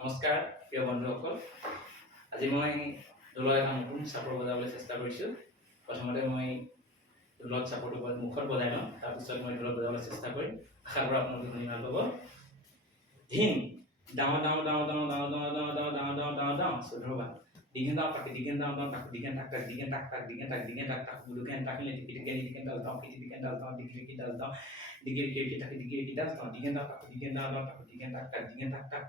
নমস্কাৰ প্ৰিয় বন্ধুসকল, আজি মই ঢোলৰ এটা নতুন চাপৰ বজাবলৈ চেষ্টা কৰিছোঁ। প্ৰথমতে মই ঢোলত চাপৰটো মুখত বজাই লওঁ, তাৰপিছত মই ঢোলত বজাবলৈ চেষ্টা কৰিম। আশা কৰোঁ আপোনালোকে শুনি ভাল পাব। ধিন ডাও ডাও ডাও ডাও ডাও ডাও ডাও ডাও ডাও ডাও ডাও ডাও 14 বাৰ দিগেন ডাও তাক দিগেন ডাও ডাও তাক দিগেন টাক টাক দিগেন টাক টাক দিগেন টাক দিগেন টাক টাক বুলুকেন টাক লে টিকি টিকি দিগেন ডাল ডাও কিটি দিগেন ডাল ডাও দিগি কি ডাল ডাও দিগি কি টাক দিগি কি ডাল ডাও দিগেন ডাও তাক দিগেন ডাও ডাও তাক দিগেন টাক টাক দিগেন টাক টাক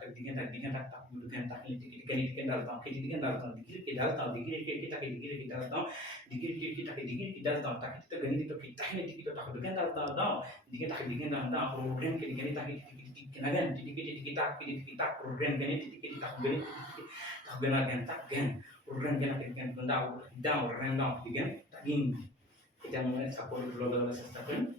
দিগেন টাক টাক বুলুকেন টাক লে টিকি টিকি ডাল ডাও কিটি দিগেন ডাল ডাও দিগি কি ডাল ডাও দিগি কি টাক দিগি কি ডাল ডাও দিগি কি টাক দিগি কি ডাল ডাও তাক তে গনি তো কি টাক লে টিকি টাক দিগেন ডাল ডাও ডাও দিগেন টাক দিগেন ডাল ডাও প্রোগ্রাম কি দিগেন টাক টিকি kenagan titik tak program gani titik tak gani titik tak benagan tak gen program gana titik down down random titik tagin kita mulai support dulu dalam sistem